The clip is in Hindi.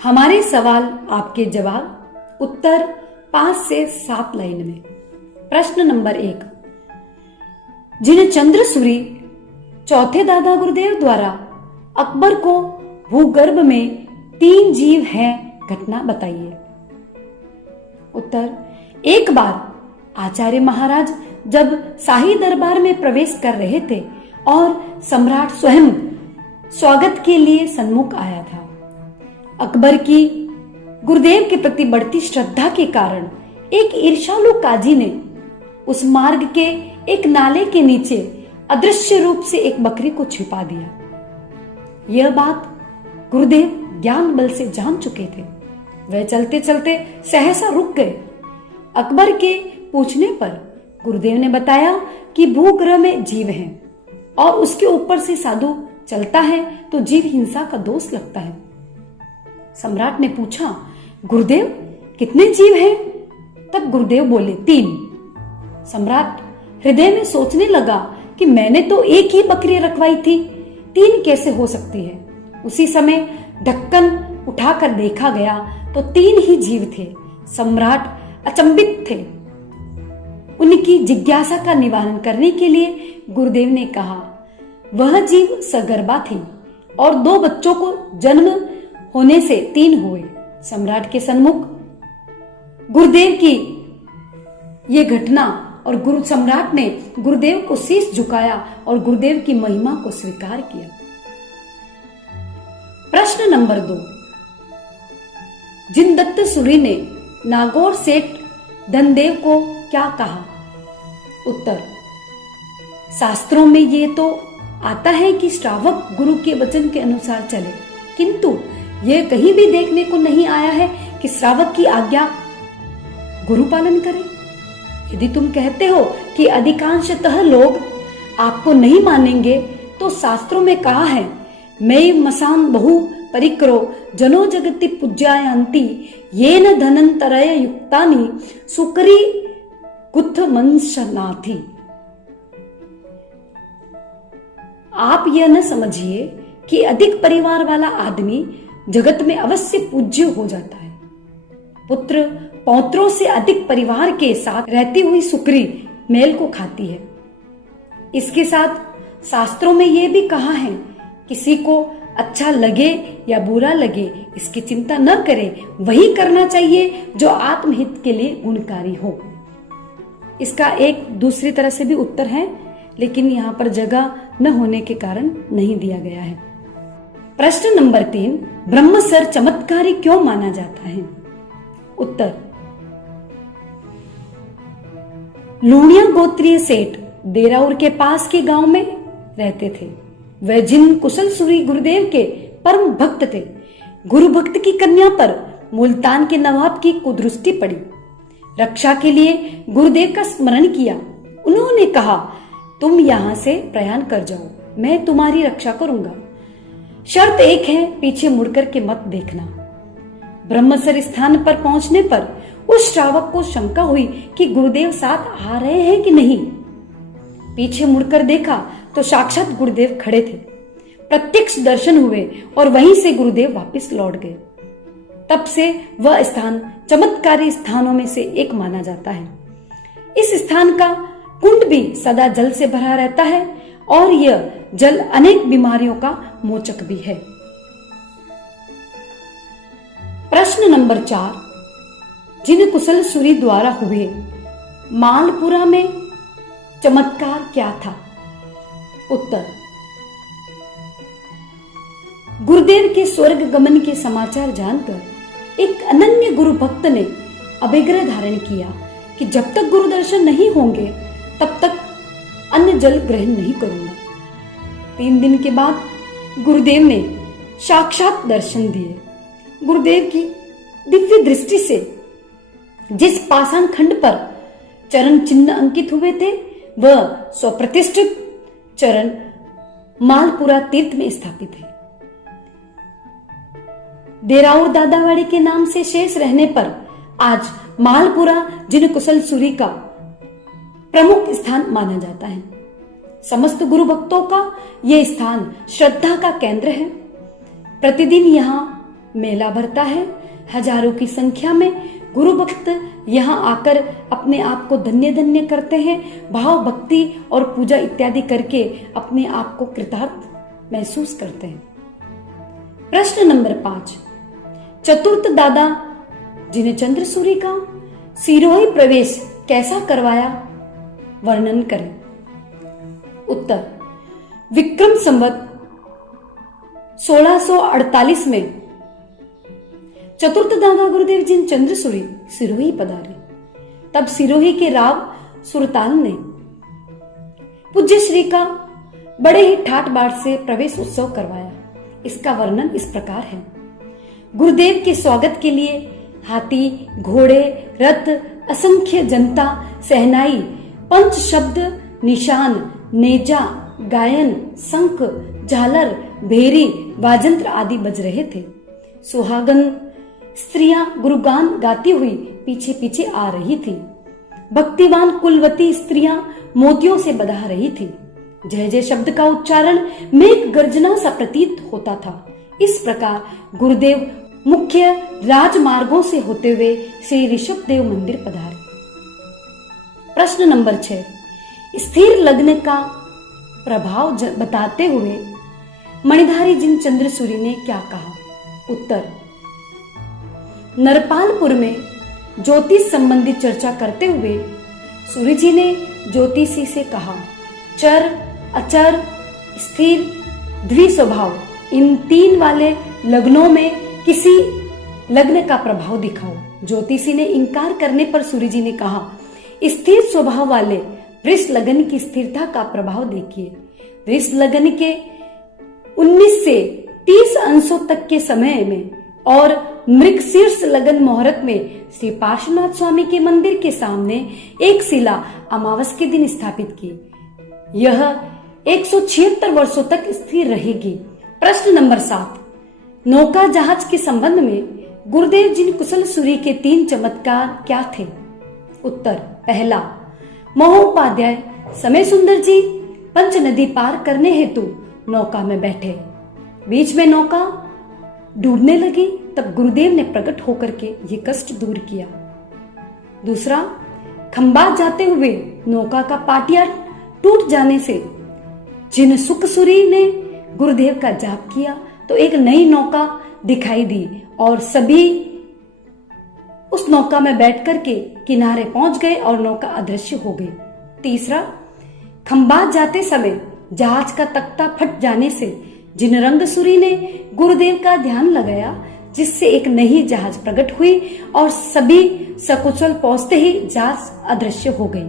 हमारे सवाल आपके जवाब उत्तर 5 से 7 लाइन में। प्रश्न नंबर 1, जिन चंद्रसूरी चौथे दादा गुरुदेव द्वारा अकबर को भूगर्भ में 3 जीव हैं, घटना बताइए। उत्तर, एक बार आचार्य महाराज जब शाही दरबार में प्रवेश कर रहे थे और सम्राट स्वयं स्वागत के लिए सन्मुख आया था। अकबर की गुरुदेव के प्रति बढ़ती श्रद्धा के कारण एक ईर्ष्यालु काजी ने उस मार्ग के एक नाले के नीचे अदृश्य रूप से एक बकरी को छिपा दिया। यह बात गुरुदेव ज्ञान बल से जान चुके थे। वह चलते चलते सहसा रुक गए। अकबर के पूछने पर गुरुदेव ने बताया कि भूग्रह में जीव हैं और उसके ऊपर से साधु चलता है तो जीव हिंसा का दोष लगता है। सम्राट ने पूछा, गुरुदेव कितने जीव हैं? तब गुरुदेव बोले, 3। सम्राट हृदय में सोचने लगा कि मैंने तो एक ही बकरी रखवाई थी, 3 कैसे हो सकती है। उसी समय ढक्कन उठाकर देखा गया तो 3 ही जीव थे। सम्राट अचंभित थे। उनकी जिज्ञासा का निवारण करने के लिए गुरुदेव ने कहा, वह जीव सगर्भा थी और 2 बच्चों को जन्म होने से 3 हुए। सम्राट के सन्मुख गुरुदेव की ये घटना और गुरु सम्राट ने गुरुदेव को शीश झुकाया और गुरुदेव की महिमा को स्वीकार किया। प्रश्न नंबर 2, जिनदत्त सूरी ने नागौर सेठ धनदेव को क्या कहा? उत्तर, शास्त्रों में ये तो आता है कि श्रावक गुरु के वचन के अनुसार चले, किंतु यह कहीं भी देखने को नहीं आया है कि श्रावक की आज्ञा गुरु पालन करे। यदि तुम कहते हो कि अधिकांशतः लोग आपको नहीं मानेंगे, तो शास्त्रों में कहा है, मैं मसाम बहु परिक्रो जनो जगति पूज्यायन्ति येन धनंतरय युक्तानि सुकरी गुत्थ मंशनाथी। आप यह न समझिए कि अधिक परिवार वाला आदमी जगत में अवश्य पूज्य हो जाता है। पुत्र पौत्रों से अधिक परिवार के साथ रहती हुई सुकरी मेल को खाती है। इसके साथ शास्त्रों में यह भी कहा है, किसी को अच्छा लगे या बुरा लगे इसकी चिंता न करे, वही करना चाहिए जो आत्महित के लिए गुणकारी हो। इसका एक दूसरी तरह से भी उत्तर है, लेकिन यहाँ पर जगह न होने के कारण नहीं दिया गया है। प्रश्न नंबर 3, ब्रह्मसर चमत्कारी क्यों माना जाता है? उत्तर, लूणिया गोत्रीय सेठ देराउर के पास के गांव में रहते थे। वह जिन कुशल सूरी गुरुदेव के परम भक्त थे। गुरु भक्त की कन्या पर मुल्तान के नवाब की कुदृष्टि पड़ी। रक्षा के लिए गुरुदेव का स्मरण किया। उन्होंने कहा, तुम यहां से प्रयाण कर जाओ, मैं तुम्हारी रक्षा करूंगा। शर्त एक है, पीछे मुड़कर के मत देखना। ब्रह्मसर स्थान पर पहुंचने पर उस श्रावक को शंका हुई कि गुरुदेव साथ आ रहे हैं कि नहीं। पीछे मुड़कर देखा तो साक्षात गुरुदेव खड़े थे। प्रत्यक्ष दर्शन हुए और वहीं से गुरुदेव वापस लौट गए। तब से वह स्थान चमत्कारी स्थानों में से एक माना जाता है। इस स्थान का कुंड भी सदा जल से भरा रहता है और यह जल अनेक बीमारियों का मोचक भी है। प्रश्न नंबर 4, जिन कुशल सूरी द्वारा हुए मालपुरा में चमत्कार क्या था? उत्तर, गुरुदेव के स्वर्ग गमन के समाचार जानकर एक अनन्य गुरु भक्त ने अभिग्रह धारण किया कि जब तक गुरु दर्शन नहीं होंगे तब तक अन्न जल ग्रहण नहीं करूंगा। 3 दिन के बाद गुरुदेव ने साक्षात दर्शन दिए। गुरुदेव की दिव्य दृष्टि से जिस पाषाण खंड पर चरण चिन्ह अंकित हुए थे, वह स्वप्रतिष्ठित चरण मालपुरा तीर्थ में स्थापित है। देराउर दादावाड़ी के नाम से शेष रहने पर आज मालपुरा जिन कुशल सूरी का प्रमुख स्थान माना जाता है। समस्त गुरु भक्तों का यह स्थान श्रद्धा का केंद्र है। प्रतिदिन यहाँ मेला भरता है। हजारों की संख्या में गुरु भक्त यहाँ आकर अपने आप को धन्य धन्य करते हैं। भाव भक्ति और पूजा इत्यादि करके अपने आप को कृतार्थ महसूस करते हैं। प्रश्न नंबर 5, चतुर्थ दादा जिन्हें चंद्रसूरी का सिरोही प्रवेश कैसा करवाया, वर्णन करें। उत्तर, विक्रम संवत 1648 में चतुर्थ दादा गुरुदेव जी चंद्रसूरी सिरोही पधारे। तब सिरोही के राव सुरताल ने पूज्य श्री का बड़े ही ठाट बाट से प्रवेश उत्सव करवाया। इसका वर्णन इस प्रकार है। गुरुदेव के स्वागत के लिए हाथी, घोड़े, रथ, असंख्य जनता, सहनाई, पंच शब्द, निशान, नेजा, गायन, शंख, झालर, भेरी, वाजंत्र आदि बज रहे थे। सुहागन स्त्रियां गुरुगान गाती हुई पीछे पीछे आ रही थी। भक्तिवान कुलवती स्त्रियां मोतियों से बधा रही थी। जय जय शब्द का उच्चारण मेघ गर्जना सा प्रतीत होता था। इस प्रकार गुरुदेव मुख्य राजमार्गों से होते हुए श्री ऋषभ देव मंदिर पधारे। प्रश्न नंबर 6, स्थिर लग्न का प्रभाव बताते हुए मणिधारी जिन चंद्रसूरी ने क्या कहा। उत्तर, नरपालपुर में ज्योतिष संबंधी चर्चा करते हुए सूर्य जी ने ज्योतिषी से कहा, चर, अचर, स्थिर, द्विस्वभाव इन 3 वाले लग्नों में किसी लग्न का प्रभाव दिखाओ। ज्योतिषी ने इनकार करने पर सूर्य जी ने कहा, स्थिर स्वभाव वाले वृष लग्न की स्थिरता का प्रभाव देखिए। वृष लग्न के 19 से 30 अंशों तक के समय में और मृगशीर्ष लगन मुहूर्त में श्री पार्श्वनाथ स्वामी के मंदिर के सामने एक शिला अमावस के दिन स्थापित की। यह 176 वर्षों तक स्थिर रहेगी। प्रश्न नंबर 7, नौका जहाज के संबंध में गुरुदेव जी कुशल सूरी के 3 चमत्कार क्या थे। उत्तर, पहला, महोपाध्याय समय सुंदर जी पंच नदी पार करने हेतु नौका में बैठे, बीच में नौका डूबने लगी, तब गुरुदेव ने प्रकट होकर के ये कष्ट दूर किया। दूसरा, खंबात जाते हुए नौका का पाटिया टूट जाने से जिन सुखसुरी ने गुरुदेव का जाप किया तो एक नई नौका दिखाई दी और सभी उस नौका में बैठ करके किनारे पहुंच गए और नौका अदृश्य हो गई। तीसरा, खंबात जाते समय जहाज का तख्ता फट जाने से जिन रंगसुरी ने गुरुदेव का ध्यान लगाया, जिससे एक नई जहाज प्रकट हुई और सभी सकुशल पहुंचते ही जहाज अदृश्य हो गई।